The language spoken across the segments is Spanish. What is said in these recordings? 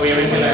Obviamente la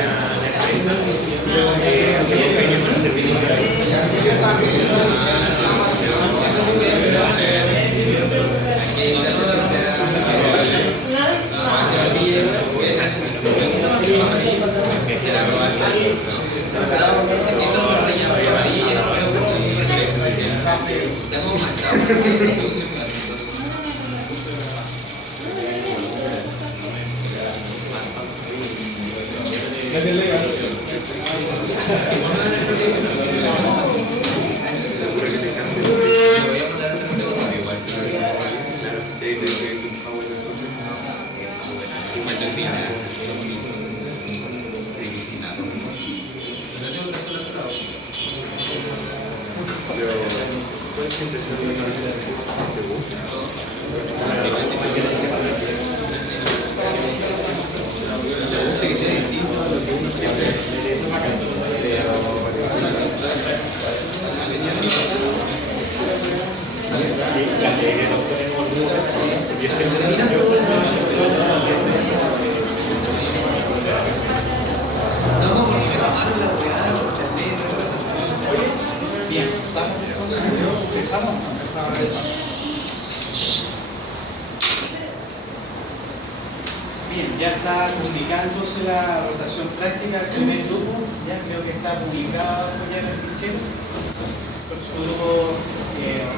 Bien, ya está publicándose la rotación práctica del primer grupo, ya creo que está publicado ya en el fichero. El próximo grupo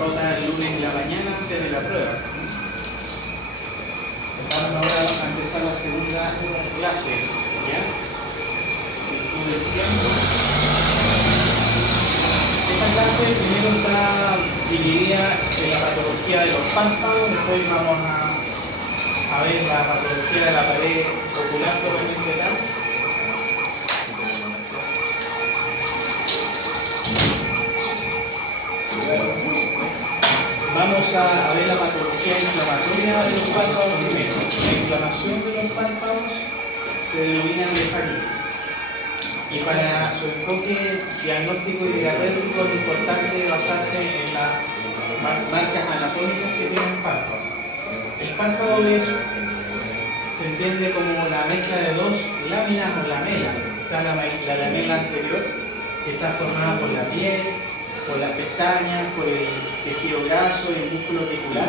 rota el lunes en la mañana antes de la prueba. Vamos ahora a empezar la segunda clase, ¿ya? Esta clase primero está dividida en la patología de los párpados, después vamos a ver la patología de la pared ocular propiamente tal. Vamos a ver la patología inflamatoria de los párpados primero. La inflamación de los párpados se denomina blefaritis. Y para su enfoque diagnóstico y terapéutico es importante basarse en las marcas anatómicas que tiene el párpado. El párpado se entiende como la mezcla de dos láminas o lamelas. Está la lamela anterior, que está formada por la piel, por las pestañas, por el tejido graso y el músculo articular,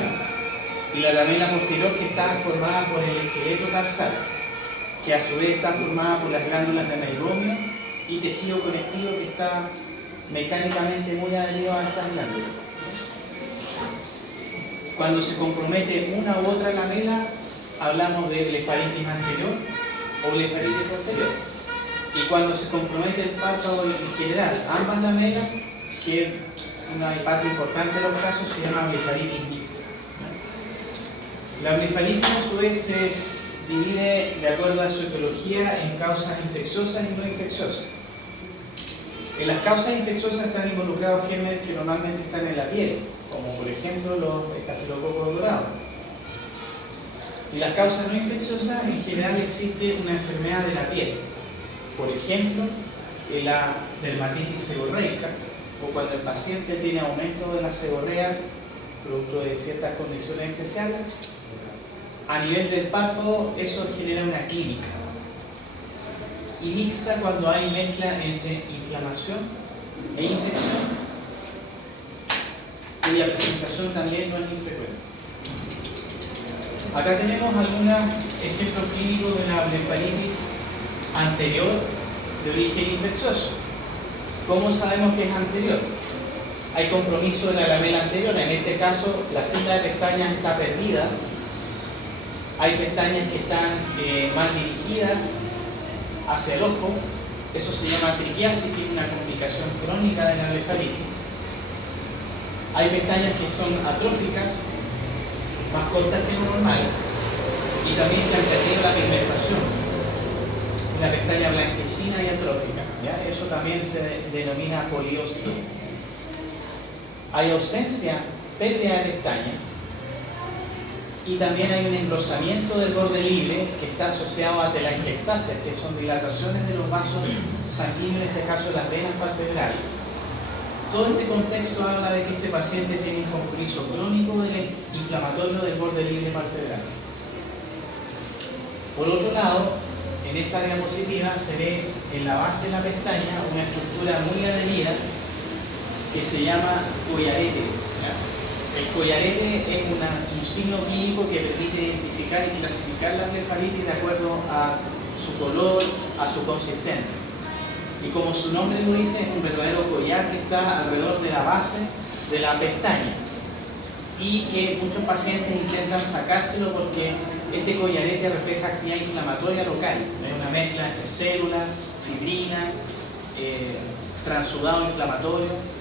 y la lamela posterior, que está formada por el esqueleto tarsal, que a su vez está formada por las glándulas de meibomio y tejido conectivo, que está mecánicamente muy adherido a estas glándulas. Cuando se compromete una u otra lamela, hablamos de blefaritis anterior o blefaritis posterior. Y cuando se compromete el párpado en general, ambas lamelas, que una parte importante de los casos se llama blefaritis mixta. La blefaritis a su vez se divide de acuerdo a su etiología en causas infecciosas y no infecciosas. En las causas infecciosas están involucrados gérmenes que normalmente están en la piel, como por ejemplo los estafilococos dorados. Y las causas no infecciosas, en general existe una enfermedad de la piel, por ejemplo la dermatitis seborreica, o cuando el paciente tiene aumento de la seborrea producto de ciertas condiciones especiales. A nivel del párpado, eso genera una clínica. Y mixta cuando hay mezcla entre inflamación e infección, cuya presentación también no es infrecuente. Acá tenemos algunos ejemplos clínicos de la blefaritis anterior de origen infeccioso. ¿Cómo sabemos que es anterior? Hay compromiso de la lamela anterior, en este caso la fila de pestañas está perdida, hay pestañas que están mal dirigidas hacia el ojo, eso se llama triquiasis, que es una complicación crónica de la blefaritis. Hay pestañas que son atróficas, más cortas que lo normal, y también que han perdido la pigmentación, una pestaña blanquecina y atrófica, ¿ya? Eso también se denomina poliosis. Hay ausencia, pérdida de pestaña, Y también hay un engrosamiento del borde libre que está asociado a telangiectasias, que son dilataciones de los vasos sanguíneos, en este caso las venas palpebrales. Todo este contexto habla de que este paciente tiene un compromiso crónico inflamatorio del borde libre palpebral. Por otro lado, en esta diapositiva se ve en la base de la pestaña una estructura muy adherida que se llama collarete. El collarete es un signo clínico que permite identificar y clasificar la blefaritis de acuerdo a su color, a su consistencia. Y como su nombre lo dice, es un verdadero collar que está alrededor de la base de la pestaña y que muchos pacientes intentan sacárselo porque este collarete refleja actividad inflamatoria local. Es una mezcla entre células, fibrina, transudado inflamatorio,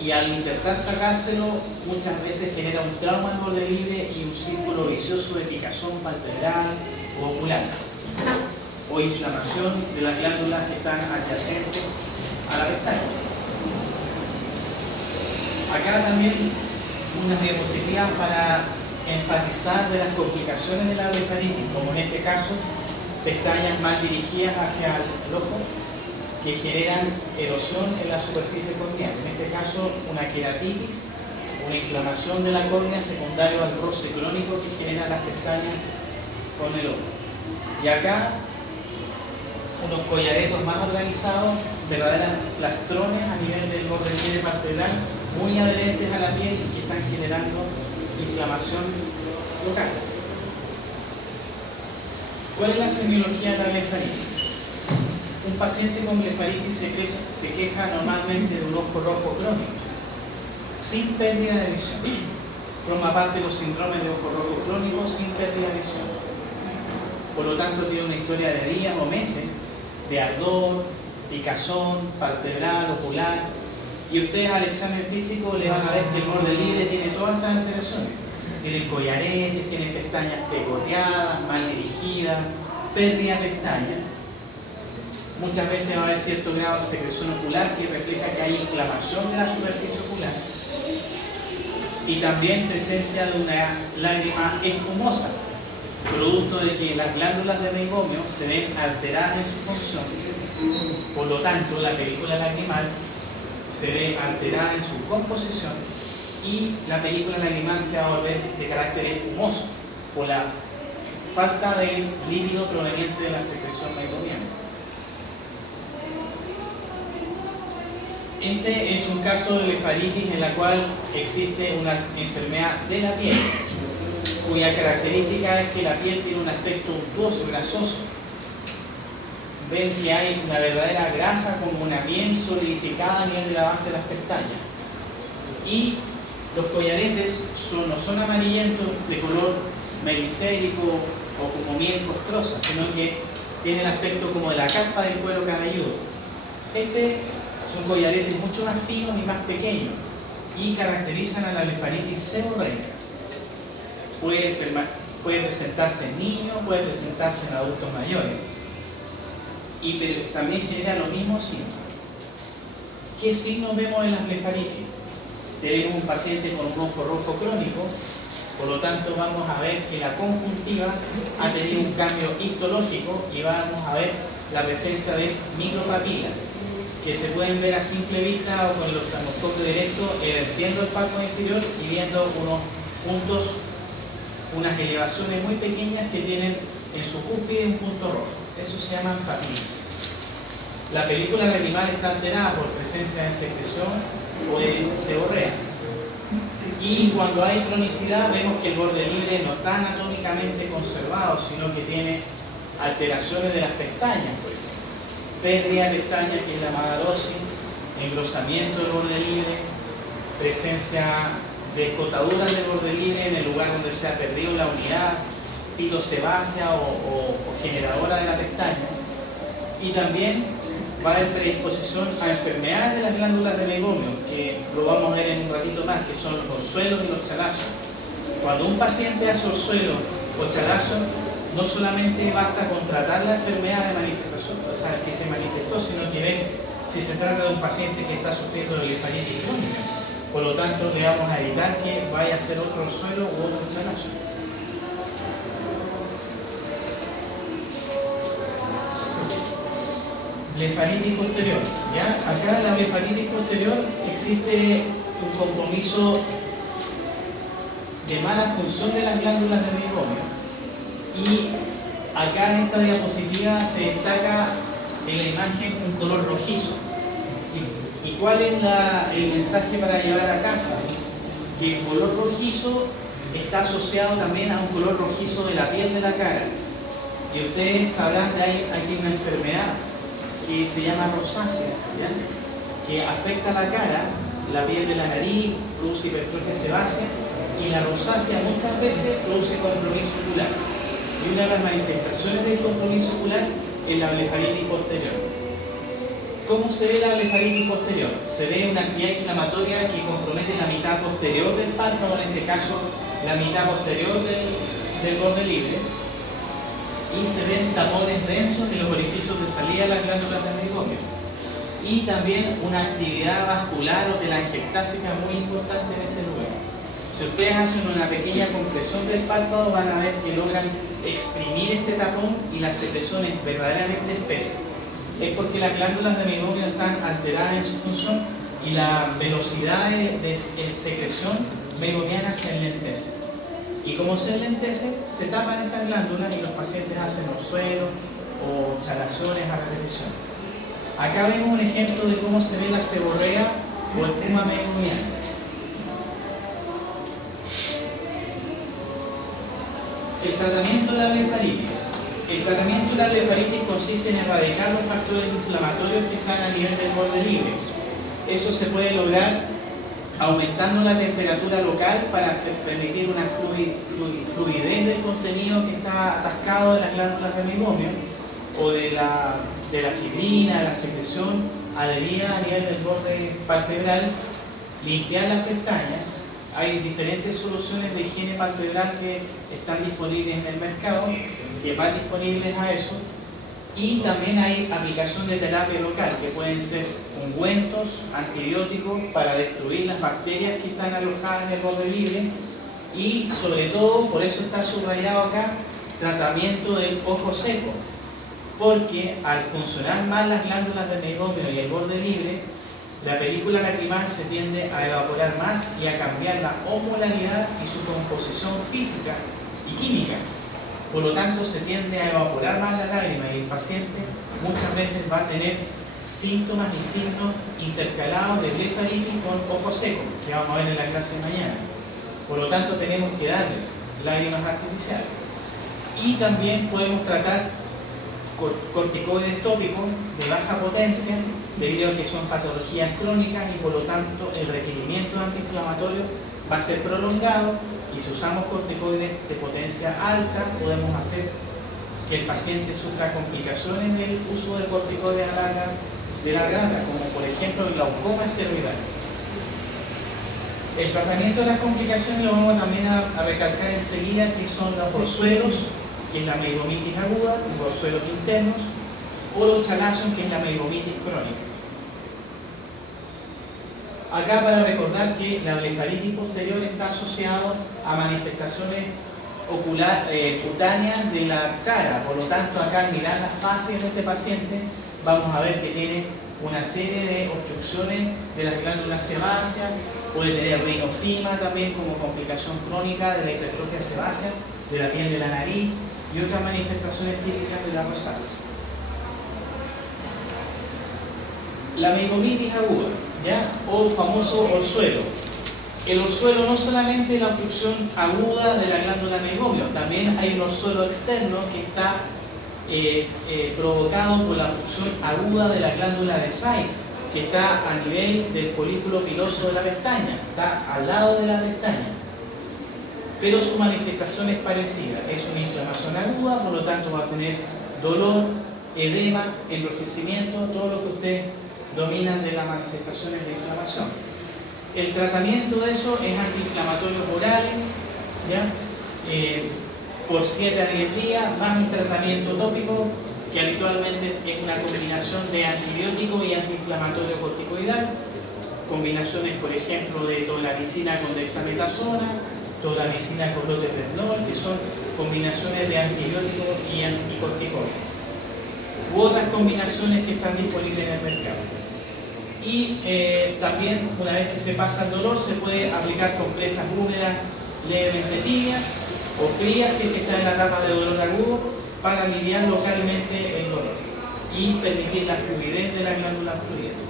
y al intentar sacárselo muchas veces genera un trauma en borde libre y un círculo vicioso de picazón palpebral o ocular, o inflamación de las glándulas que están adyacentes a la pestaña. Acá también unas diapositivas para enfatizar de las complicaciones de la blefaritis, como en este caso pestañas mal dirigidas hacia el ojo que generan erosión en la superficie corneal, en este caso una queratitis, una inflamación de la córnea secundario al roce crónico que genera las pestañas con el ojo. Y acá unos collaretos más organizados, verdaderas plastrones a nivel del borde libre palpebral, muy adherentes a la piel y que están generando inflamación local. ¿Cuál es la semiología de la blefaritis? Un paciente con blefaritis se queja normalmente de un ojo rojo crónico, sin pérdida de visión. Forma parte de los síndromes de ojo rojo crónico sin pérdida de visión. Por lo tanto, tiene una historia de días o meses de ardor, picazón, palpebral, ocular. Y ustedes al examen físico le van a ver que el borde libre tiene todas estas alteraciones. Tiene collaretes, tiene pestañas pegoteadas, mal dirigidas, pérdida de pestañas. Muchas veces va a haber cierto grado de secreción ocular que refleja que hay inflamación de la superficie ocular. Y también presencia de una lágrima espumosa, producto de que las glándulas de meiomio se ven alteradas en su función. Por lo tanto, la película lagrimal se ve alterada en su composición y la película lagrimal se va a volver de carácter espumoso por la falta de líquido proveniente de la secreción meibomiana. Este es un caso de blefaritis en la cual existe una enfermedad de la piel, cuya característica es que la piel tiene un aspecto untuoso, grasoso. Ven que hay una verdadera grasa como una miel solidificada a nivel de la base de las pestañas. Y los collaretes no son amarillentos de color melicérico o como miel costrosa, sino que tiene el aspecto como de la capa del cuero cabelludo. Son collaretes mucho más finos y más pequeños y caracterizan a la blefaritis seborreica. Puede presentarse en niños, puede presentarse en adultos mayores. Pero también genera los mismos signos. ¿Qué signos vemos en las blefaritis? Tenemos un paciente con un ojo rojo crónico, por lo tanto vamos a ver que la conjuntiva ha tenido un cambio histológico y vamos a ver la presencia de micropapilas que se pueden ver a simple vista o con el oftalmoscopio directo, vertiendo el párpado inferior y viendo unos puntos, unas elevaciones muy pequeñas que tienen en su cúspide un punto rojo. Eso se llaman papilas. La película lagrimal está alterada por presencia de secreción o de seborrea. Y cuando hay cronicidad vemos que el borde libre no está anatómicamente conservado, sino que tiene alteraciones de las pestañas, por ejemplo. Pérdida de pestaña, que es la amagarosis, engrosamiento del borde libre, presencia de escotaduras del borde libre en el lugar donde se ha perdido la unidad pilosebácea o generadora de la pestaña. Y también va a haber predisposición a enfermedades de las glándulas de meibomio, que lo vamos a ver en un ratito más, que son los orzuelos y los chalazos. Cuando un paciente hace orzuelo o chalazo, no solamente basta con tratar la enfermedad de manifestación, o sea, que se manifestó, sino que ver si se trata de un paciente que está sufriendo de blefaritis crónica. Por lo tanto, le vamos a evitar que vaya a hacer otro orzuelo u otro chalazo. Blefaritis posterior, ¿ya? Acá en la blefaritis posterior existe un compromiso de mala función de las glándulas del meiomio. Y acá en esta diapositiva se destaca en la imagen un color rojizo. ¿Y cuál es el mensaje para llevar a casa? Que el color rojizo está asociado también a un color rojizo de la piel de la cara. Y ustedes sabrán que hay aquí una enfermedad que se llama rosácea, ¿ya? Que afecta la cara, la piel de la nariz, produce hipertrofia sebácea, y la rosácea muchas veces produce compromiso ocular. Y una de las manifestaciones del compromiso ocular es la blefaritis posterior. ¿Cómo se ve la blefaritis posterior? Se ve una actividad inflamatoria que compromete la mitad posterior del párpado, en este caso la mitad posterior del borde libre, y se ven tapones densos en los orificios de salida de las glándulas del meiomio. Y también una actividad vascular o telangiectásica muy importante en este lugar. Si ustedes hacen una pequeña compresión del párpado, van a ver que logran exprimir este tapón y la secreción es verdaderamente espesa. Es porque las glándulas de meiomio están alteradas en su función y la velocidad de secreción meiomiana se enlentece. Y como se enlentece, se tapan estas glándulas y los pacientes hacen orzuelos o chalaciones a repetición. Acá vemos un ejemplo de cómo se ve la seborrea o espuma meiomiana. El tratamiento de la blefaritis. El tratamiento de la blefaritis consiste en erradicar los factores inflamatorios que están a nivel del borde libre. Eso se puede lograr aumentando la temperatura local para permitir una fluidez del contenido que está atascado en las glándulas del meiomio, o de la fibrina, de la secreción adherida a nivel del borde palpebral, limpiar las pestañas. Hay diferentes soluciones de higiene palpebral que están disponibles en el mercado, que van disponibles a eso, y también hay aplicación de terapia local, que pueden ser ungüentos, antibióticos para destruir las bacterias que están alojadas en el borde libre, y sobre todo, por eso está subrayado acá, tratamiento del ojo seco, porque al funcionar mal las glándulas del meiomio y el borde libre, la película lacrimal se tiende a evaporar más y a cambiar la osmolaridad y su composición física y química. Por lo tanto, se tiende a evaporar más la lágrima y el paciente muchas veces va a tener síntomas y signos intercalados de blefaritis con ojo seco, que vamos a ver en la clase de mañana. Por lo tanto, tenemos que darle lágrimas artificiales. Y también podemos tratar corticoides tópicos de baja potencia, debido a que son patologías crónicas y por lo tanto el requerimiento antiinflamatorio va a ser prolongado, y si usamos corticoides de potencia alta podemos hacer que el paciente sufra complicaciones del uso de corticoides de larga data, como por ejemplo el glaucoma esteroidal. El tratamiento de las complicaciones lo vamos también a recalcar enseguida, que son los orzuelos, que es la meibomitis aguda, los orzuelos internos, o los chalazos, que es la meibomitis crónica. Acá para recordar que la blefaritis posterior está asociado a manifestaciones cutáneas de la cara. Por lo tanto, acá al mirar las fases de este paciente vamos a ver que tiene una serie de obstrucciones de las glándulas sebáceas, puede tener rinocima también como complicación crónica de la hipertrofia sebácea, de la piel de la nariz y otras manifestaciones típicas de la rosácea. La meibomitis aguda, ¿ya? O famoso orzuelo. El orzuelo no solamente es la obstrucción aguda de la glándula meibomio, también hay un orzuelo externo que está provocado por la obstrucción aguda de la glándula de Sais, que está a nivel del folículo piloso de la pestaña, está al lado de la pestaña. Pero su manifestación es parecida, es una inflamación aguda, por lo tanto va a tener dolor, edema, enrojecimiento, todo lo que ustedes dominan de las manifestaciones de inflamación. El tratamiento de eso es antiinflamatorios orales, ¿ya? Por 7 a 10 días, más un tratamiento tópico que habitualmente es una combinación de antibiótico y antiinflamatorio corticoidal, combinaciones por ejemplo de tolramicina con dexametasona, tolramicina con loteprednol, que son combinaciones de antibióticos y anticorticoides. u otras combinaciones que están disponibles en el mercado. Y también, una vez que se pasa el dolor, se puede aplicar compresas húmedas levemente tibias o frías si es que está en la etapa de dolor agudo, para aliviar localmente el dolor y permitir la fluidez de la glándula fluyente.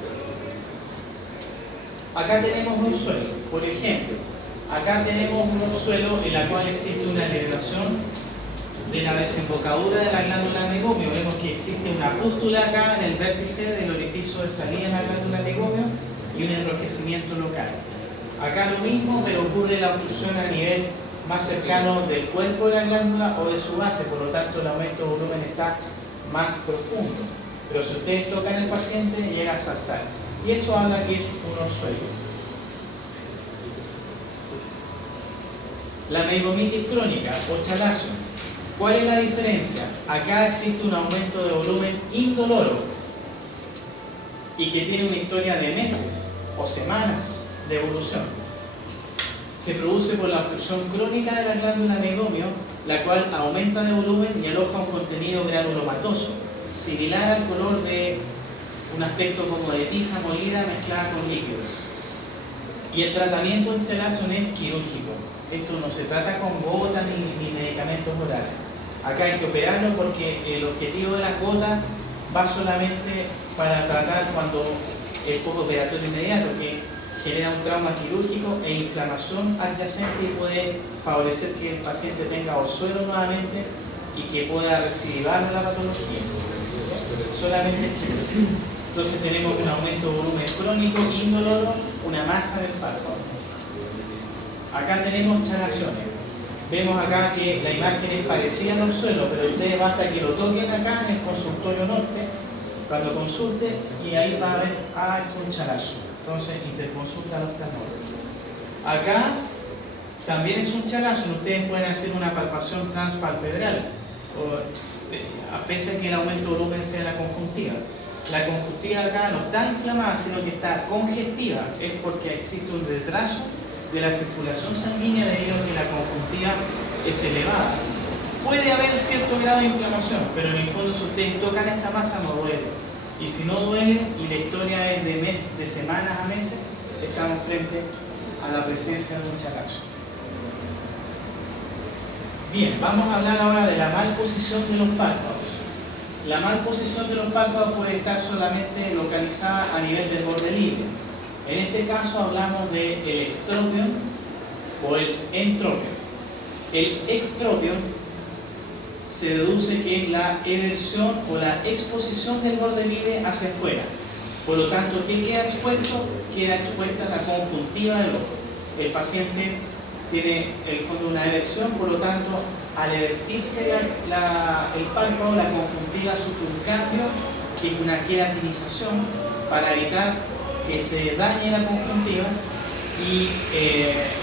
Acá tenemos un suelo, por ejemplo, acá tenemos un suelo en el cual existe una elevación de la desembocadura de la glándula negomio. Vemos que existe una pústula acá en el vértice del orificio de salida de la glándula negomio y un enrojecimiento local. Acá lo mismo, pero ocurre la obstrucción a nivel más cercano del cuerpo de la glándula o de su base, por lo tanto el aumento de volumen está más profundo. Pero si ustedes tocan al paciente, llega a saltar. Y eso habla que es un orzuelo. La meibomitis crónica o chalazo. ¿Cuál es la diferencia? Acá existe un aumento de volumen indoloro y que tiene una historia de meses o semanas de evolución. Se produce por la obstrucción crónica de la glándula negomio, la cual aumenta de volumen y aloja un contenido granulomatoso, similar al color de un aspecto como de tiza molida mezclada con líquido. Y el tratamiento del chalazo es quirúrgico. Esto no se trata con gotas ni medicamentos orales. Acá hay que operarlo porque el objetivo de las gotas va solamente para tratar cuando el postoperatorio inmediato, que genera un trauma quirúrgico e inflamación adyacente y puede favorecer que el paciente tenga orzuelo nuevamente y que pueda recidivar de la patología. Solamente entonces tenemos un aumento de volumen crónico, indoloro, una masa del párpado. Acá tenemos chalaciones. Vemos acá que la imagen es parecida al orzuelo, pero ustedes basta que lo toquen acá en el consultorio norte, cuando consulte, y ahí va a ver, esto es un chalazo. Entonces, interconsulta al oftalmólogo. Acá también es un chalazo, ustedes pueden hacer una palpación transpalpebral, a pesar de que el aumento de volumen sea la conjuntiva. La conjuntiva acá no está inflamada, sino que está congestiva, es porque existe un retraso de la circulación sanguínea debido a que la conjuntiva es elevada. Puede haber cierto grado de inflamación, pero en el fondo si ustedes tocan esta masa no duele. Y si no duele, y la historia es de semanas a meses, estamos frente a la presencia de un chalazo. Bien, vamos a hablar ahora de la malposición de los párpados. La malposición de los párpados puede estar solamente localizada a nivel del borde libre. En este caso hablamos del ectropion o el entropion. El ectropion se deduce que es la eversión o la exposición del borde libre hacia afuera. Por lo tanto, ¿qué queda expuesto? Queda expuesta la conjuntiva del ojo. El paciente tiene el fondo una eversión, por lo tanto, al evertirse el párpado, la conjuntiva sufre un cambio, que es una queratinización, para evitar que se dañe la conjuntiva y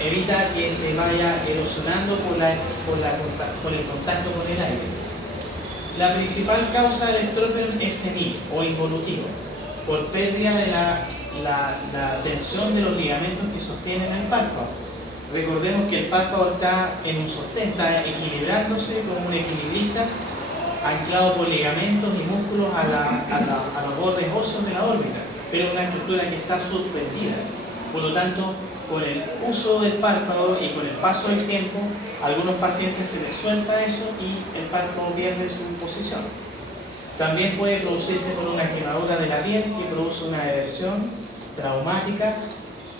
evita que se vaya erosionando por el contacto con el aire. La principal causa del ectropion es senil o involutivo, por pérdida de la tensión de los ligamentos que sostienen el párpado. Recordemos que el párpado está en un sostén, está equilibrándose como un equilibrista, anclado por ligamentos y músculos a los bordes óseos de la órbita, pero es una estructura que está suspendida. Por lo tanto, con el uso del párpado y con el paso del tiempo, a algunos pacientes se les suelta eso y el párpado pierde su posición. También puede producirse por una quemadura de la piel que produce una eversión traumática,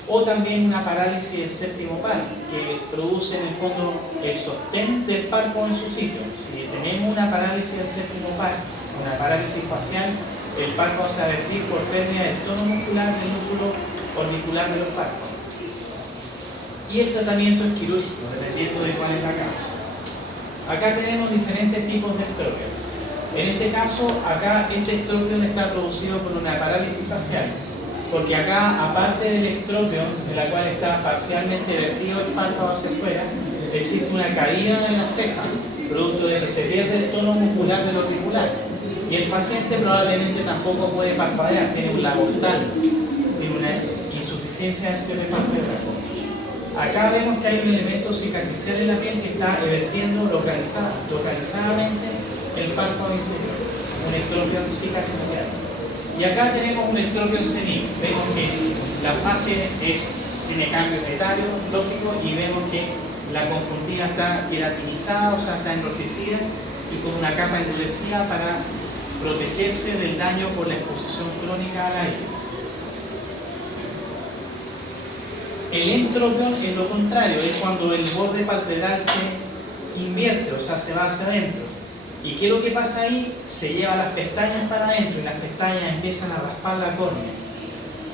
o también una parálisis del séptimo par, que produce en el fondo el sostén del párpado en su sitio. Si tenemos una parálisis del séptimo par, una parálisis facial, el párpado se va a vertir por pérdida del tono muscular del músculo orbicular de los párpados. Y el tratamiento es quirúrgico, dependiendo de cuál es la causa. Acá tenemos diferentes tipos de ectropion. En este caso, acá este ectropion está producido por una parálisis facial, porque acá, aparte del ectropion, de la cual está parcialmente vertido el párpado hacia afuera, existe una caída en la ceja, producto de que se pierde el tono muscular del orbicular. Y el paciente probablemente tampoco puede parpadear, tiene un lagostal, tiene una insuficiencia del cerebro cerebral. Acá vemos que hay un elemento cicatricial en la piel que está vertiendo localizadamente el párpado inferior. un ectropion cicatricial. Y acá tenemos un ectropion senil. Vemos que la fase tiene cambios etarios, lógico, y vemos que la conjuntiva está queratinizada, o sea, está enrojecida y con una capa endurecida para protegerse del daño por la exposición crónica al aire. El entropion es lo contrario, es cuando el borde palpebral se invierte, o sea, se va hacia adentro. ¿Y qué es lo que pasa ahí? Se lleva las pestañas para adentro y las pestañas empiezan a raspar la córnea.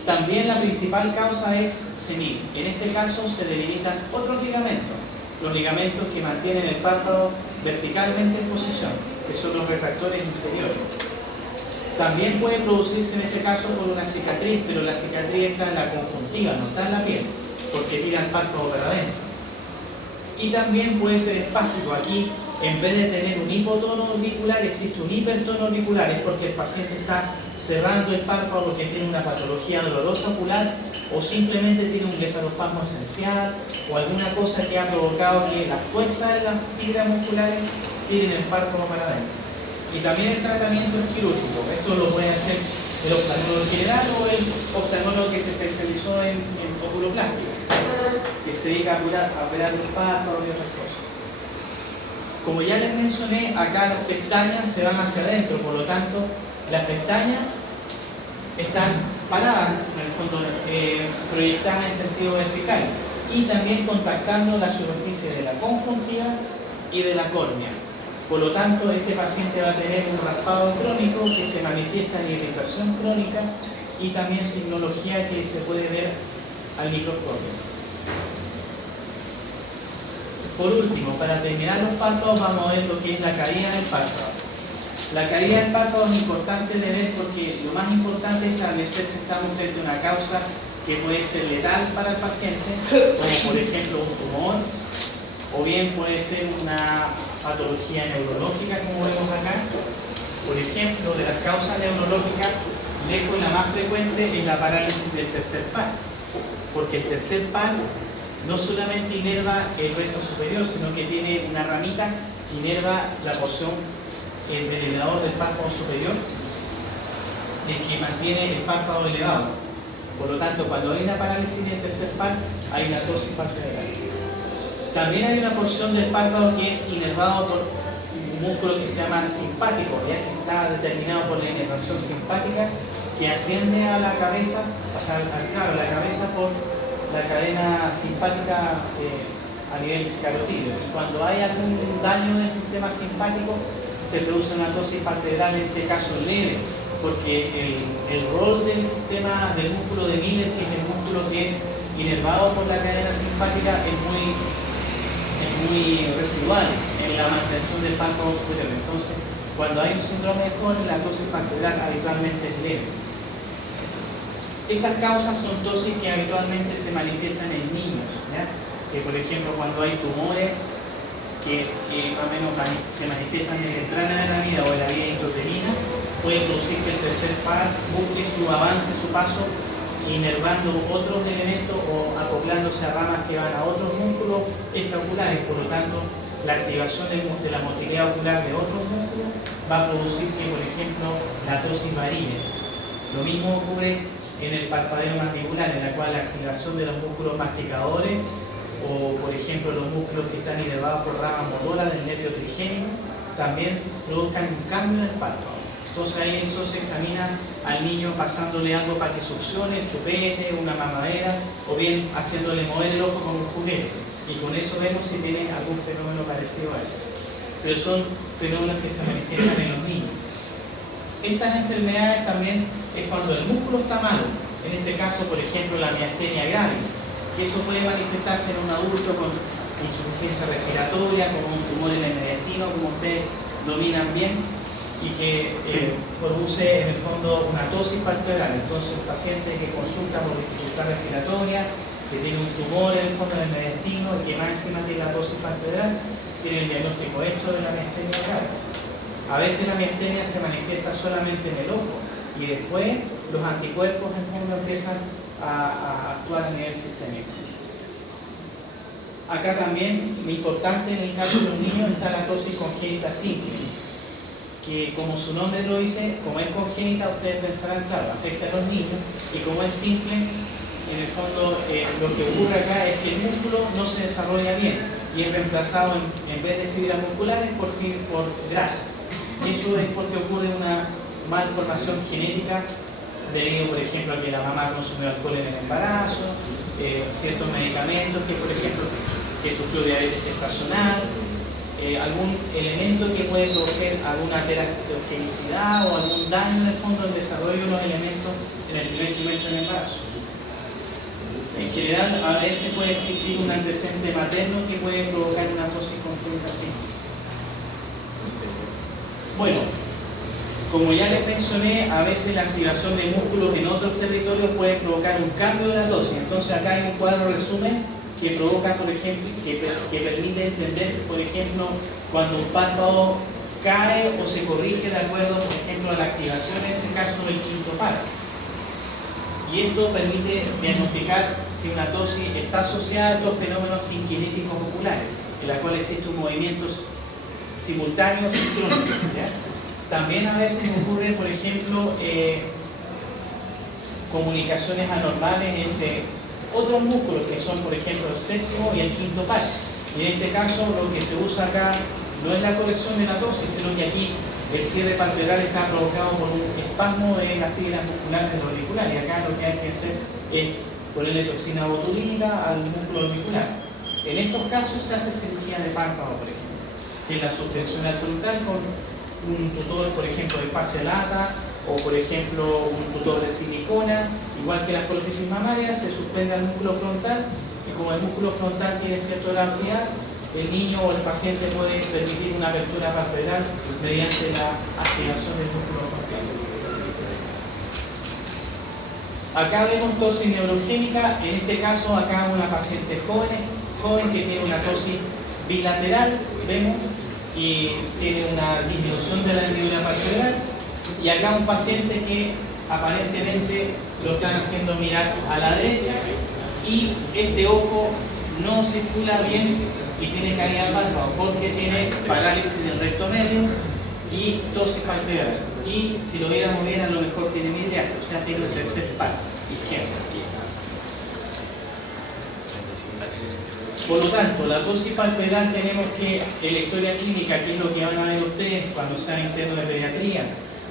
También la principal causa es senil. En este caso se debilitan otros ligamentos, los ligamentos que mantienen el párpado verticalmente en posición, que son los retractores inferiores. También puede producirse en este caso por una cicatriz, pero la cicatriz está en la conjuntiva, no está en la piel, porque tira el párpado para adentro. Y también puede ser espástico. Aquí, en vez de tener un hipotono auricular, existe un hipertono auricular. Es porque el paciente está cerrando el párpado porque tiene una patología dolorosa ocular o simplemente tiene un blefarospasmo esencial o alguna cosa que ha provocado que la fuerza de las fibras musculares tiren el párpado para adentro. Y también el tratamiento es quirúrgico. Esto lo puede hacer el oftalmólogo general o el oftalmólogo que se especializó en oculoplastia, que se dedica a operar el párpado y otras cosas. Como ya les mencioné, acá las pestañas se van hacia adentro, por lo tanto, las pestañas están paradas, en el fondo, proyectadas en sentido vertical y también contactando la superficie de la conjuntiva y de la córnea. Por lo tanto, este paciente va a tener un raspado crónico que se manifiesta en irritación crónica y también signología que se puede ver al microscopio. Por último, para terminar los párpados, vamos a ver lo que es la caída del párpado. La caída del párpado es importante de ver porque lo más importante es establecer si estamos frente a una causa que puede ser letal para el paciente, como por ejemplo un tumor, o bien puede ser una patología neurológica, como vemos acá. Por ejemplo, de las causas neurológicas, lejos la más frecuente es la parálisis del tercer par, porque el tercer par no solamente inerva el recto superior, sino que tiene una ramita que inerva la porción del elevador del párpado superior, que mantiene el párpado elevado. Por lo tanto, cuando hay una parálisis del tercer par, hay una atosis palpebral. También hay una porción del párpado que es inervado por un músculo que se llama simpático, ya que está determinado por la inervación simpática, que asciende a la cabeza, a la cabeza por la cadena simpática a nivel carotídeo. Y cuando hay algún daño del sistema simpático, se produce una atosis palpebral, en este caso leve, porque el rol del sistema del músculo de Miller, que es el músculo que es inervado por la cadena simpática, es muy residual en la mantención del párpado superior. Entonces, cuando hay un síndrome de Cohen, la atosis palpebral habitualmente es leve. Estas causas son tosis que habitualmente se manifiestan en niños, ¿ya? Que por ejemplo cuando hay tumores que más o menos se manifiestan en temprana de la vida o en la vida intrauterina, puede producir que el tercer par busque su avance, su paso, inervando otros elementos o acoplándose a ramas que van a otros músculos extraoculares. Por lo tanto, la activación de la motilidad ocular de otros músculos va a producir que, por ejemplo, la atosis varíe. Lo mismo ocurre en el parpadeo mandibular, en la cual la activación de los músculos masticadores o, por ejemplo, los músculos que están inervados por ramas motoras del nervio trigémino también produzcan un cambio en el párpado. Entonces ahí eso se examina al niño pasándole algo para que succione, el chupete, una mamadera, o bien haciéndole mover el ojo con un juguete. Y con eso vemos si tiene algún fenómeno parecido a ellos. Pero son fenómenos que se manifiestan en los niños. Estas enfermedades también es cuando el músculo está malo, en este caso, por ejemplo, la miastenia gravis, que eso puede manifestarse en un adulto con insuficiencia respiratoria, como un tumor en el mediastino, como ustedes dominan bien, y que produce en el fondo una atosis palpebral. Entonces, un paciente que consulta por dificultad respiratoria, que tiene un tumor en el fondo del mediastino y que más encima tiene la atosis palpebral, tiene el diagnóstico hecho de la miastenia gravis. A veces la miastenia se manifiesta solamente en el ojo y después los anticuerpos en el fondo empiezan a actuar a nivel sistémico. Acá también, muy importante en el caso de los niños, está la atosis congénita simple. que, como su nombre lo dice, como es congénita, ustedes pensarán, claro, afecta a los niños, y como es simple, en el fondo lo que ocurre acá es que el músculo no se desarrolla bien y es reemplazado en vez de fibras musculares por grasa. Y eso es porque ocurre una malformación genética debido, por ejemplo, a que la mamá consumió alcohol en el embarazo, ciertos medicamentos, que por ejemplo, que sufrió diabetes gestacional, algún elemento que puede provocar alguna teratogenicidad o algún daño en el fondo del desarrollo de los elementos en el primer trimestre del embarazo. En general, a veces puede existir un antecedente materno que puede provocar una atosis congénita así. Bueno, como ya les mencioné, a veces la activación de músculos en otros territorios puede provocar un cambio de la atosis. Entonces acá hay un cuadro resumen que provoca, por ejemplo, que permite entender, por ejemplo, cuando un párpado cae o se corrige de acuerdo, por ejemplo, a la activación, en este caso, del quinto párpado. Y esto permite diagnosticar si una atosis está asociada a estos fenómenos sinquinéticos oculares, en la cual existen movimientos simultáneos sincrónicos. También a veces ocurre, por ejemplo, comunicaciones anormales entre otros músculos que son, por ejemplo, el séptimo y el quinto par. Y en este caso lo que se usa acá no es la corrección de la atosis, sino que aquí el cierre palpebral está provocado por un espasmo de las fibras musculares del auricular, y acá lo que hay que hacer es ponerle toxina botulínica al músculo auricular. En estos casos se hace cirugía de párpado, por ejemplo, que es la suspensión frontal con un tutor, por ejemplo, de fascia lata, o por ejemplo un tutor de silicona. Igual que las prótesis mamarias, se suspende el músculo frontal, y como el músculo frontal tiene cierta amplitud, el niño o el paciente puede permitir una apertura palpebral mediante la activación del músculo frontal. Acá vemos tosis neurogénica, en este caso acá una paciente joven que tiene una tosis bilateral, vemos, y tiene una disminución de la hendidura palpebral, y acá un paciente que aparentemente lo están haciendo mirar a la derecha y este ojo no circula bien y tiene caída al párpado porque tiene parálisis del recto medio y tosis palpebral. Y si lo viéramos bien, a lo mejor tiene midriasis, o sea, tiene el tercer par izquierdo. Por lo tanto, la tosis palpebral tenemos que, en la historia clínica, que es lo que van a ver ustedes cuando sean internos de pediatría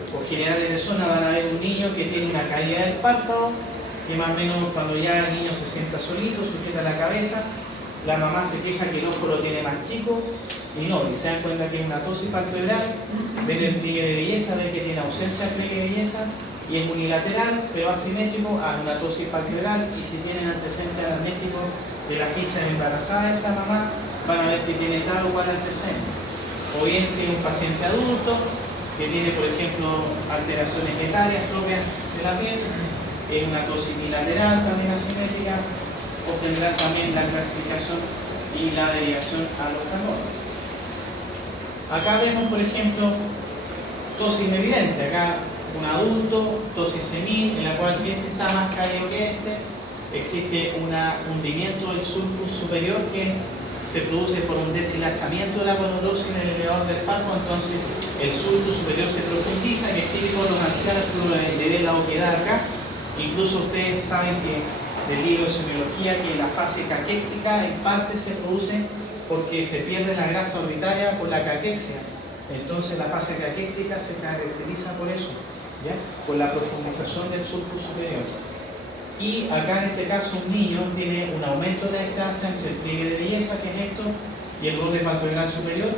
o generales de zona, van a ver un niño que tiene una caída del párpado, que más o menos cuando ya el niño se sienta solito, sujeta la cabeza, la mamá se queja que el ojo lo tiene más chico, y no, y se dan cuenta que es una tosis palpebral, ven el pliegue de belleza, ven que tiene ausencia de pliegue de belleza, y es unilateral, pero asimétrico a una tosis palpebral, y si tienen antecedentes anamnéticos de la ficha de embarazada de esa mamá, van a ver que tiene tal o cual antecedente. O bien si es un paciente adulto, que tiene, por ejemplo, alteraciones etarias propias de la piel, es una tosis bilateral, también asimétrica, obtendrá también la clasificación y la derivación al oftalmólogo. Acá vemos, por ejemplo, tosis evidente. Acá un adulto, tosis senil, en la cual este está más caído que este. Existe un hundimiento del sulcus superior que se produce por un deshilachamiento de la ponodosis en el elevador del párpado. Entonces el sulcus superior se profundiza, y es típico de los ancianos que le dé la oquedad acá. Incluso ustedes saben que del libro de semiología que la fase caquéctica en parte se produce porque se pierde la grasa orbitaria por la caquexia. Entonces la fase caquéctica se caracteriza por eso, ¿ya? Por la profundización del sulcus superior. Y acá en este caso un niño tiene un aumento de la distancia entre el pliegue de belleza, que es esto, y el borde palpebral superior,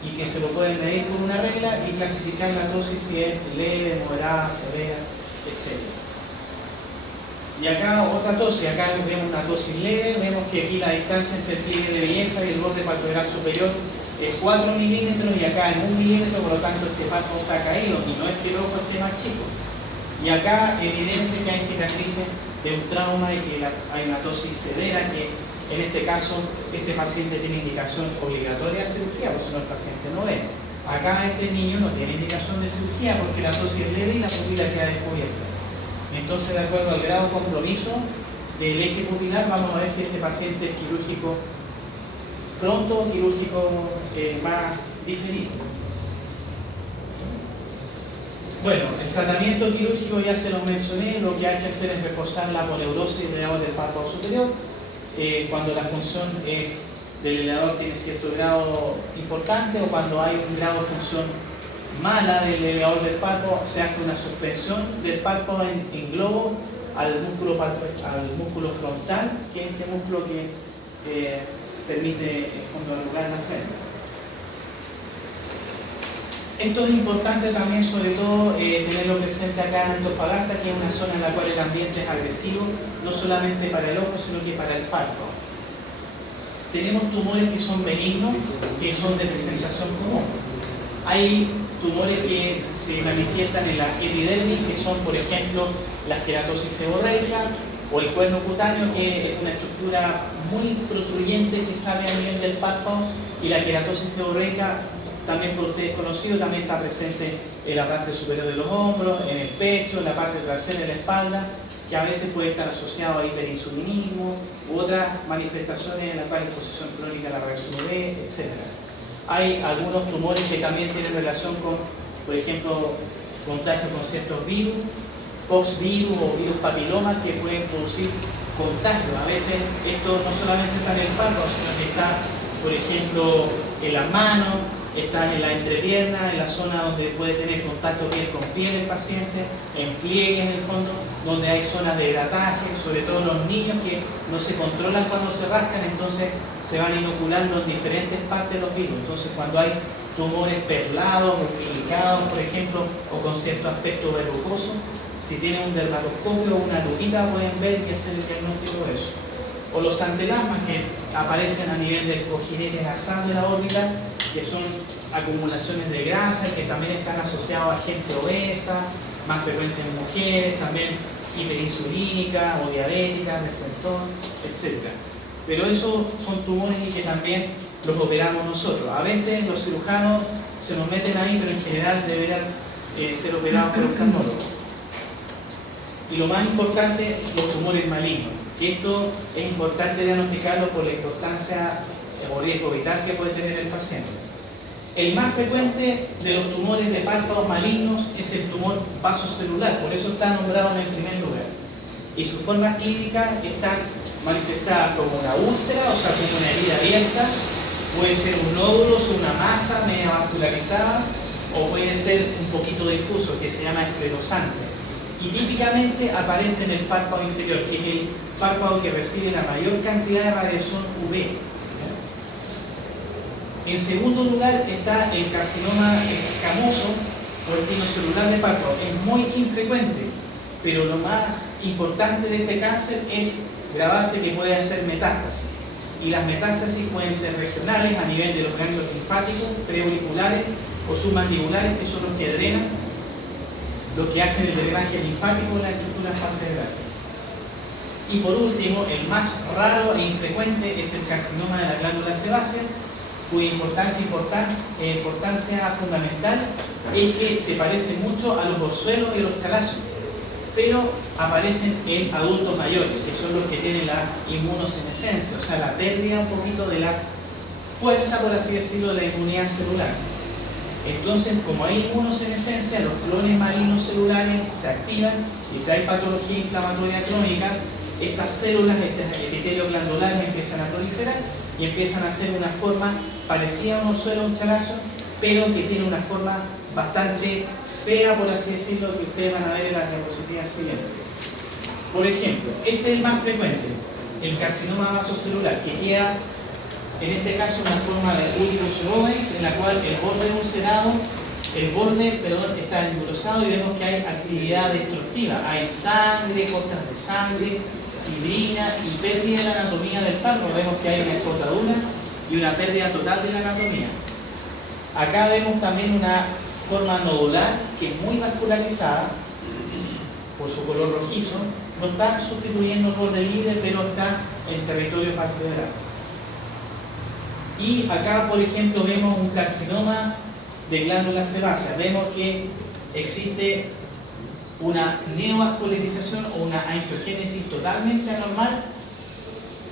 y que se lo pueden medir con una regla y clasificar la tosis si es leve, moderada, severa, etc. Y acá otra tosis, acá vemos una tosis leve, vemos que aquí la distancia entre el pliegue de belleza y el borde palpebral superior es 4 milímetros, y acá en 1 milímetro, por lo tanto este párpado está caído, y no es que el ojo esté más chico. Y acá evidente que hay cicatrices de un trauma y que hay una tosis severa, que en este caso este paciente tiene indicación obligatoria de cirugía, por si no el paciente no ve. Acá este niño no tiene indicación de cirugía porque la tosis es leve y la pupila queda descubierta. Entonces, de acuerdo al grado de compromiso del eje pupilar, vamos a ver si este paciente es quirúrgico pronto o quirúrgico más diferido. Bueno, el tratamiento quirúrgico ya se lo mencioné. Lo que hay que hacer es reforzar la aponeurosis del párpado superior. Cuando la función del elevador tiene cierto grado importante o cuando hay un grado de función mala del elevador del párpado, se hace una suspensión del párpado en globo al músculo frontal, que es este músculo que permite en fondo arrugar la frente. Esto es importante también, sobre todo, tenerlo presente acá en Antofagasta, que es una zona en la cual el ambiente es agresivo, no solamente para el ojo, sino que para el párpado. Tenemos tumores que son benignos, que son de presentación común. Hay tumores que se manifiestan en la epidermis, que son, por ejemplo, la queratosis seborreica o el cuerno cutáneo, que es una estructura muy protruyente que sale a nivel del párpado, y la queratosis seborreica, también por ustedes conocido, también está presente en la parte superior de los hombros, en el pecho, en la parte trasera de la espalda, que a veces puede estar asociado a hiperinsulinismo u otras manifestaciones en la cual exposición crónica a la reacción UV, etc. Hay algunos tumores que también tienen relación con, por ejemplo, contagio con ciertos virus, poxvirus o virus papiloma, que pueden producir contagio. A veces esto no solamente está en el párpado, sino que está, por ejemplo, en las manos, está en la entrepierna, en la zona donde puede tener contacto piel con piel el paciente, en pliegues en el fondo, donde hay zonas de grataje, sobre todo los niños que no se controlan cuando se rascan, entonces se van inoculando en diferentes partes de los virus. Entonces cuando hay tumores perlados o clinicados, por ejemplo, o con cierto aspecto verrucoso, si tienen un dermatoscopio o una lupita pueden ver y hacer el diagnóstico de eso. O los antelasmas que aparecen a nivel del cojinete nasal de la órbita, que son acumulaciones de grasa que también están asociados a gente obesa, más frecuente en mujeres, también hiperinsulínica o diabética, de Frenton, etc. Pero esos son tumores y que también los operamos nosotros. A veces los cirujanos se nos meten ahí, pero en general deberán ser operados por oftalmólogos. Y lo más importante, los tumores malignos, que esto es importante diagnosticarlo por la importancia o riesgo vital que puede tener el paciente. El más frecuente de los tumores de párpados malignos es el tumor vasocelular, por eso está nombrado en el primer lugar. Y sus formas clínicas están manifestadas como una úlcera, o sea, como una herida abierta, puede ser un nódulo, o una masa media vascularizada, o puede ser un poquito difuso, que se llama esclerosante. Y típicamente aparece en el párpado inferior, que es el párpado que recibe la mayor cantidad de radiación UV. En segundo lugar está el carcinoma escamoso o espinocelular de párpado. Es muy infrecuente, pero lo más importante de este cáncer es grabarse que puede hacer metástasis. Y las metástasis pueden ser regionales a nivel de los ganglios linfáticos, preauriculares o submandibulares, que son los que drenan, los que hacen el drenaje linfático en la estructura vertebral. Y por último, el más raro e infrecuente es el carcinoma de la glándula sebácea, cuya importancia fundamental es que se parece mucho a los orzuelos y los chalazos, pero aparecen en adultos mayores, que son los que tienen la inmunosenescencia, o sea, la pérdida un poquito de la fuerza, por así decirlo, de la inmunidad celular. Entonces, como hay inmunosenescencia, los clones malignos celulares se activan y si hay patología inflamatoria crónica, estas células, este epitelio glandular empiezan a proliferar y empiezan a hacer una forma parecida a un orzuelo o un chalazo, pero que tiene una forma bastante fea, por así decirlo, que ustedes van a ver en las diapositivas siguientes. Por ejemplo, este es el más frecuente, el carcinoma vasocelular, que queda, en este caso, una forma de ulcus ovoides, en la cual el borde ulcerado, está engrosado y vemos que hay actividad destructiva. Hay sangre, costas de sangre, fibrina y pérdida de la anatomía del párpado. Vemos que hay una escotadura y una pérdida total de la anatomía. Acá vemos también una forma nodular que es muy vascularizada por su color rojizo. No está sustituyendo el borde libre, pero está en territorio vertebral. Y acá, por ejemplo, vemos un carcinoma de glándula sebácea. Vemos que existe una neovascularización o una angiogénesis totalmente anormal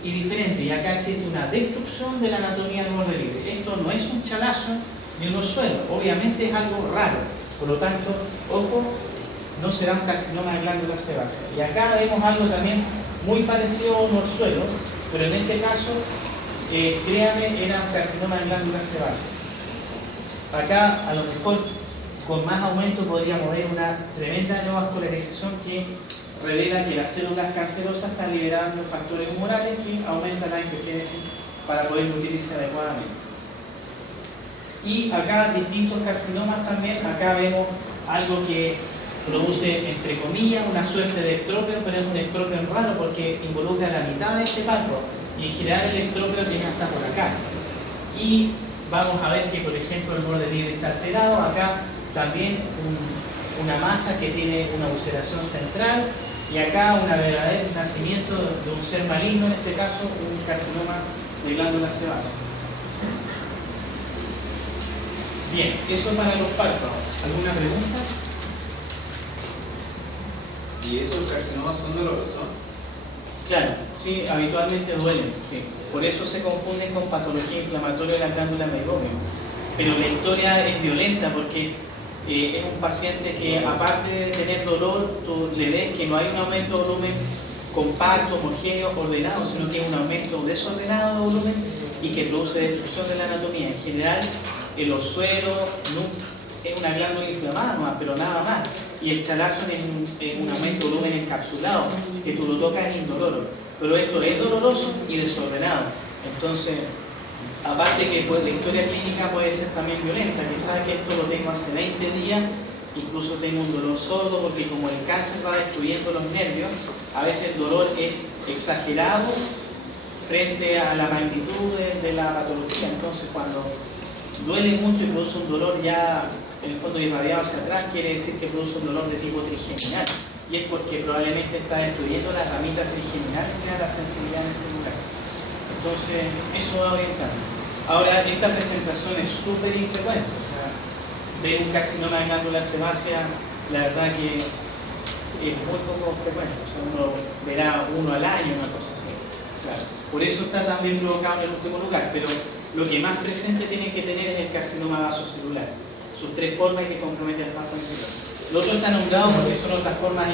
y diferente. Y acá existe una destrucción de la anatomía del borde libre. Esto no es un chalazo ni un orzuelo, obviamente es algo raro. Por lo tanto, ojo, no será un carcinoma de glándula sebácea. Y acá vemos algo también muy parecido a un orzuelo, pero en este caso, créanme, era un carcinoma de glándula sebácea. Acá, a lo mejor, con más aumento podríamos ver una tremenda neovascularización que revela que las células cancerosas están liberando factores humorales que aumentan la angiogénesis para poder nutrirse adecuadamente. Y acá distintos carcinomas también. Acá vemos algo que produce, entre comillas, una suerte de ectrópio, pero es un ectrópio raro porque involucra la mitad de este párpado y en general el ectrópio tiene hasta por acá. Y vamos a ver que, por ejemplo, el borde libre está alterado. Acá también una masa que tiene una ulceración central y acá un verdadero nacimiento de un ser maligno, en este caso un carcinoma de glándula sebácea. Bien, eso para los párpados. ¿Alguna pregunta? ¿Y esos carcinomas son dolorosos? Claro, sí, habitualmente duelen, sí. Por eso se confunden con patología inflamatoria de la glándula meibomium. Pero la historia es violenta porque es un paciente que, aparte de tener dolor, tú le ves que no hay un aumento de volumen compacto, homogéneo, ordenado, sino que es un aumento desordenado de volumen y que produce destrucción de la anatomía. En general, el orzuelo es una glándula inflamada nomás, pero nada más. Y el chalazo es un aumento de volumen encapsulado, que tú lo tocas es indoloro. Pero esto es doloroso y desordenado. Entonces, aparte que pues, la historia clínica puede ser también violenta, que sabe que esto lo tengo hace 20 días, incluso tengo un dolor sordo, porque como el cáncer va destruyendo los nervios, a veces el dolor es exagerado frente a la magnitud de la patología. Entonces, cuando duele mucho y produce un dolor ya en el fondo irradiado hacia atrás, quiere decir que produce un dolor de tipo trigeminal. Y es porque probablemente está destruyendo las ramitas trigeminales que dan la sensibilidad en ese lugar. Entonces, eso va orientando. Ahora, esta presentación es súper infrecuente. O sea, ver un carcinoma de glándula sebácea, la verdad que es muy poco frecuente. O sea, uno verá uno al año, una cosa así. Claro. Por eso está también provocado en el último lugar. Pero lo que más presente tiene que tener es el carcinoma vasocelular. Sus tres formas que comprometen el pacto anterior. Los otros están nombrados porque son otras formas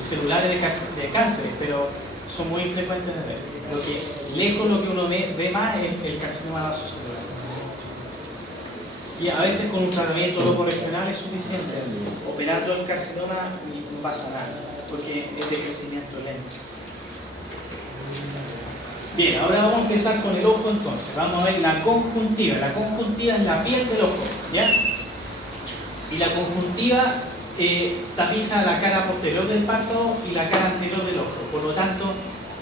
celulares de cáncer, pero son muy infrecuentes de ver. Lo que uno ve más es el carcinoma vasocelular. Y a veces con un tratamiento loco regional es suficiente. Operando el carcinoma no pasa nada, porque es de crecimiento lento. Bien, ahora vamos a empezar con el ojo entonces. Vamos a ver la conjuntiva. La conjuntiva es la piel del ojo, ¿ya? Y la conjuntiva tapiza la cara posterior del párpado y la cara anterior del ojo. Por lo tanto,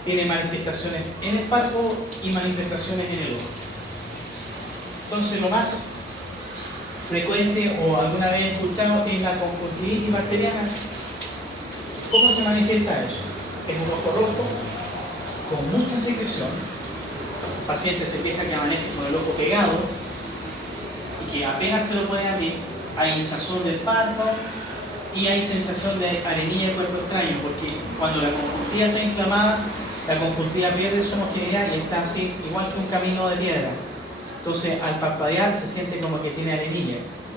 tiene manifestaciones en el párpado y manifestaciones en el ojo. Entonces, lo más frecuente o alguna vez escuchado es la conjuntivitis bacteriana. ¿Cómo se manifiesta eso? Es un ojo rojo con mucha secreción. El paciente se queja que amanece con el ojo pegado y que apenas se lo puede abrir. Hay hinchazón del párpado y hay sensación de arenilla de cuerpo extraño, porque cuando la conjuntiva está inflamada, la conjuntiva pierde su homogeneidad y está así, igual que un camino de piedra. Entonces, al parpadear se siente como que tiene arenilla.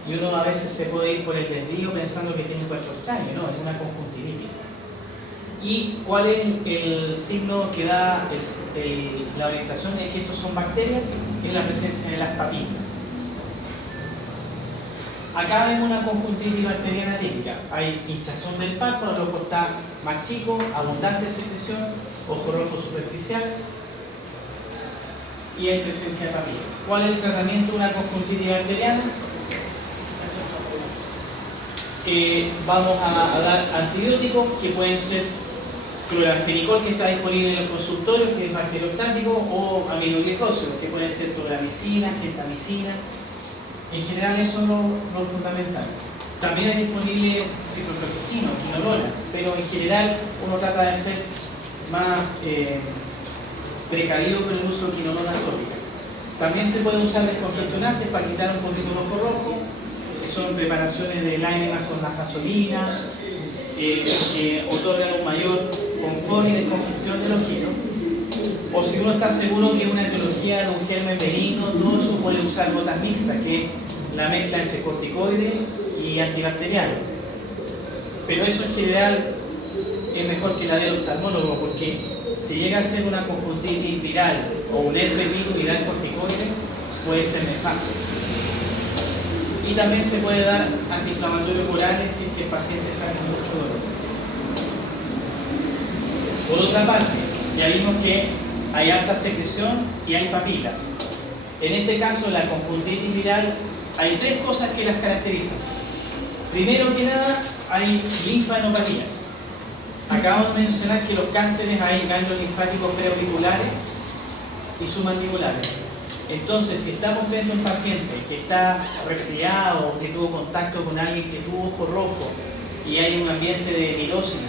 Y uno a veces se puede ir por el desvío pensando que tiene un cuerpo extraño, no, es una conjuntivitis. ¿Y cuál es el signo que da la orientación? Es que estos son bacterias, es la presencia de las papilas. Acá vemos una conjuntivitis bacteriana típica. Hay hinchazón del párpado, el ojo está más chico, abundante secreción, ojo rojo superficial y hay presencia de papilla. ¿Cuál es el tratamiento de una conjuntivitis bacteriana? Vamos a dar antibióticos que pueden ser cloranfenicol, que está disponible en los consultorios, que es bacteriostático, o aminoglicósidos, que pueden ser cloramicina, gentamicina. En general eso es lo fundamental. También es disponible ciprofloxacino, quinolona, pero en general uno trata de ser más precavido con el uso de quinolona tópica. También se puede usar descongestionantes para quitar un poquito el ojo rojo. Son preparaciones de lágrimas con la gasolina, que otorgan un mayor confort y descongestión del ojito. O si uno está seguro que es una etiología de un germen benigno, todo eso puede usar gotas mixtas, que es la mezcla entre corticoides y y antibacteriano. Pero eso en general es mejor que la del oftalmólogo, porque si llega a ser una conjuntivitis viral o un herpes virus viral corticoide, puede ser nefasto. Y también se puede dar antiinflamatorios orales si es que el paciente está con mucho dolor. Por otra parte, ya vimos que hay alta secreción y hay papilas. En este caso, la conjuntivitis viral, hay tres cosas que las caracterizan. Primero que nada, hay linfadenopatías. Acabamos de mencionar que los cánceres hay ganglios linfáticos preauriculares y submandibulares. Entonces, si estamos frente a un paciente que está resfriado o que tuvo contacto con alguien que tuvo ojo rojo y hay un ambiente de virosis,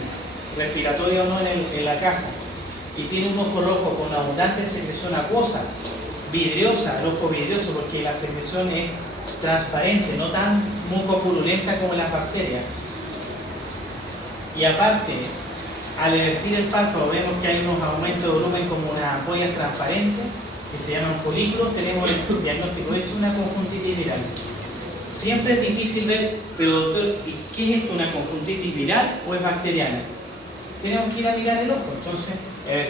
respiratoria o no en la casa, y tiene un ojo rojo con abundante secreción acuosa, vidriosa, el ojo vidrioso porque la secreción es transparente, no tan mucopurulenta como las bacterias. Y aparte, al invertir el párpado vemos que hay unos aumentos de volumen como unas ampollas transparentes que se llaman folículos. Tenemos el diagnóstico hecho, una conjuntivitis viral. Siempre es difícil ver, pero doctor, ¿qué es esto? ¿Una conjuntivitis viral o es bacteriana? Tenemos que ir a mirar el ojo. Entonces,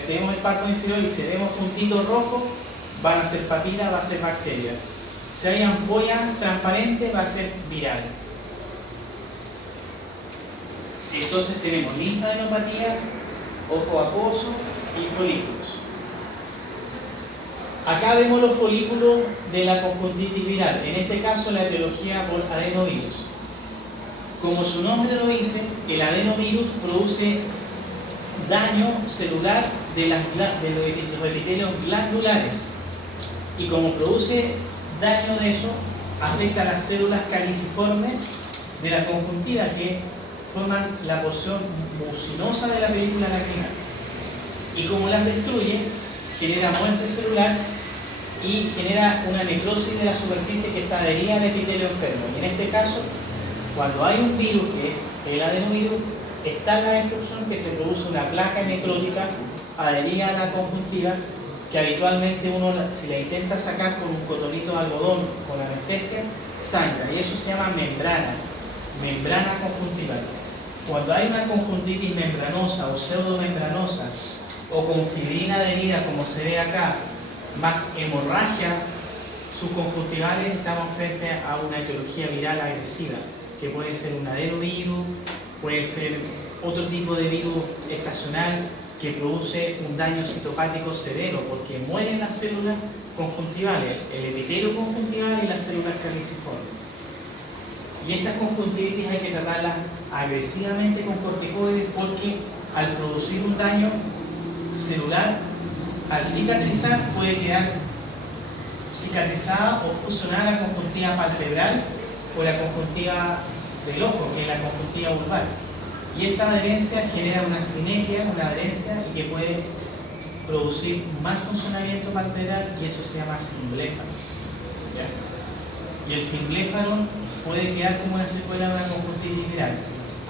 tenemos el párpado inferior y si vemos puntitos rojos, van a ser papilas, va a ser bacteria. Si hay ampollas transparentes, va a ser viral. Entonces tenemos linfadenopatía, ojo acuoso y folículos. Acá vemos los folículos de la conjuntivitis viral, en este caso la etiología por adenovirus. Como su nombre lo dice, el adenovirus produce daño celular de los epitelios glandulares y como produce daño de eso, afecta a las células caliciformes de la conjuntiva que forman la porción mucinosa de la película lacrimal. Y como las destruye, genera muerte celular y genera una necrosis de la superficie que está adherida al epitelio enfermo. Y en este caso, cuando hay un virus, que es el adenovirus, está en la destrucción que se produce una placa necrótica adherida a la conjuntiva que habitualmente uno, si la intenta sacar con un cotonito de algodón con anestesia, sangra. Y eso se llama membrana conjuntival. Cuando hay una conjuntivitis membranosa o pseudomembranosa o con fibrina adherida, como se ve acá, más hemorragia subconjuntivales, estamos frente a una etiología viral agresiva, que puede ser un adenovirus, puede ser otro tipo de virus estacional que produce un daño citopático severo, porque mueren las células conjuntivales, el epitelio conjuntival y las células caliciformes. Y estas conjuntivitis hay que tratarlas agresivamente con corticoides porque al producir un daño celular, al cicatrizar puede quedar cicatrizada o fusionada la conjuntiva palpebral o la conjuntiva del ojo, que es la conjuntiva vulvar. Y esta adherencia genera una simetría, una adherencia y que puede producir mal funcionamiento palpebral y eso se llama simbléfano. ¿Ya? Y el simbléfano puede quedar como una secuela de una conjuntivitis viral.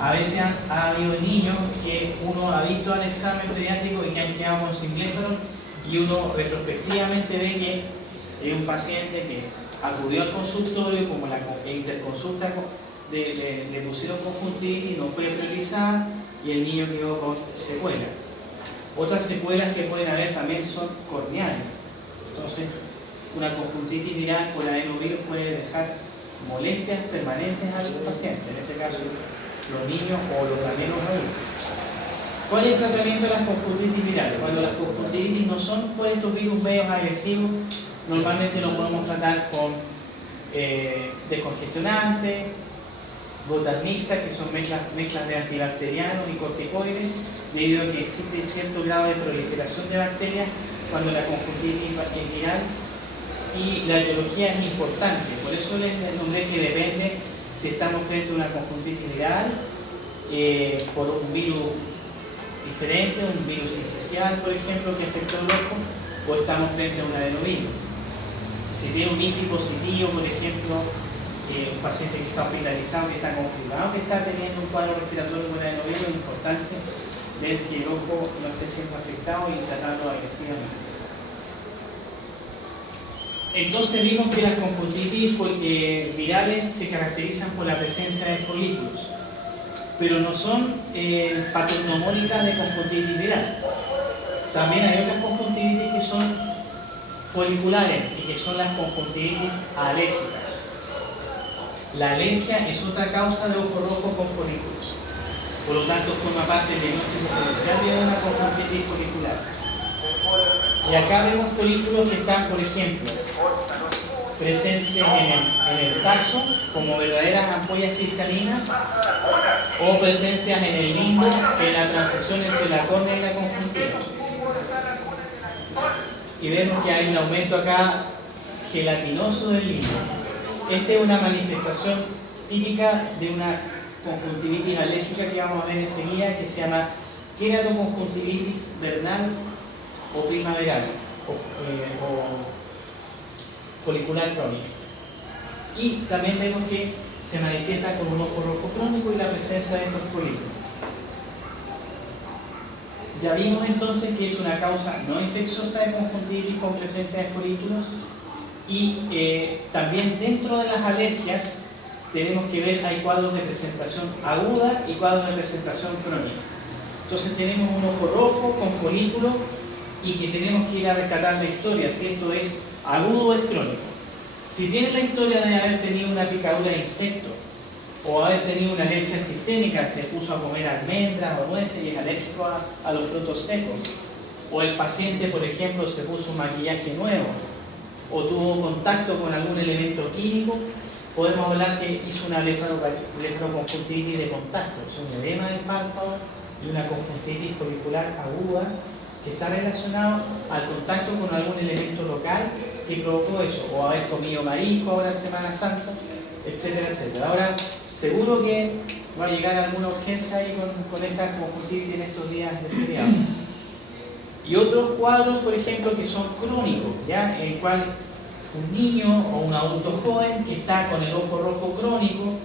A veces ha habido niños que uno ha visto al examen pediátrico y que han quedado con simbléfano y uno retrospectivamente ve que es un paciente que acudió al consultorio, como la interconsulta le pusieron conjuntivitis, no fue priorizada y el niño quedó con secuelas. Otras secuelas que pueden haber también son corneales. Entonces, una conjuntivitis viral por adenovirus puede dejar molestias permanentes al paciente, en este caso los niños o también los adultos. ¿Cuál es el tratamiento de las conjuntivitis virales? Cuando las conjuntivitis no son por estos virus medios agresivos, normalmente lo podemos tratar con descongestionantes, gotas mixtas, que son mezclas de antibacterianos y corticoides, debido a que existe cierto grado de proliferación de bacterias cuando la conjuntivitis es viral. Y la etiología es importante, por eso les nombré que depende si estamos frente a una conjuntivitis viral por un virus diferente, un virus sincicial, por ejemplo, que afectó el ojo, o estamos frente a un adenovirus. Si tiene un IFI positivo, por ejemplo, un paciente que está hospitalizado, que está confirmado que está teniendo un cuadro respiratorio con adenovirus, es importante ver que el ojo no esté siendo afectado y tratarlo agresivamente. Entonces vimos que las conjuntivitis virales se caracterizan por la presencia de folículos, pero no son patognomónicas de conjuntivitis viral. También hay otras conjuntivitis que son foliculares y que son las conjuntivitis alérgicas. La alergia es otra causa de ojo rojo con folículos, por lo tanto forma parte del diagnóstico diferencial de una conjuntivitis folicular. Y acá vemos folículos que están, por ejemplo, presentes en el taxo como verdaderas ampollas cristalinas, o presencias en el limbo, en la transición entre la córnea y la conjuntiva. Y vemos que hay un aumento acá gelatinoso del limbo. Esta es una manifestación típica de una conjuntivitis alérgica que vamos a ver enseguida, que se llama queratoconjuntivitis vernal o primaveral o folicular crónica. Y también vemos que se manifiesta con un ojo rojo crónico y la presencia de estos folículos. Ya vimos entonces que es una causa no infecciosa de conjuntivitis con presencia de folículos, y también dentro de las alergias tenemos que ver, hay cuadros de presentación aguda y cuadros de presentación crónica. Entonces tenemos un ojo rojo con folículo y que tenemos que ir a rescatar la historia, si esto es agudo o es crónico. Si tiene la historia de haber tenido una picadura de insecto o haber tenido una alergia sistémica, se puso a comer almendras o nueces y es alérgico a los frutos secos, o el paciente, por ejemplo, se puso un maquillaje nuevo o tuvo contacto con algún elemento químico, podemos hablar que hizo una blefaroconjuntivitis de contacto, o sea, un edema del párpado y una conjuntivitis folicular aguda que está relacionado al contacto con algún elemento local que provocó eso, o haber comido marisco ahora en Semana Santa, etcétera, etcétera. Ahora, seguro que va a llegar alguna urgencia ahí con esta conjuntivitis en estos días de feriado. Y otros cuadros, por ejemplo, que son crónicos, ¿ya? En el cual un niño o un adulto joven que está con el ojo rojo crónico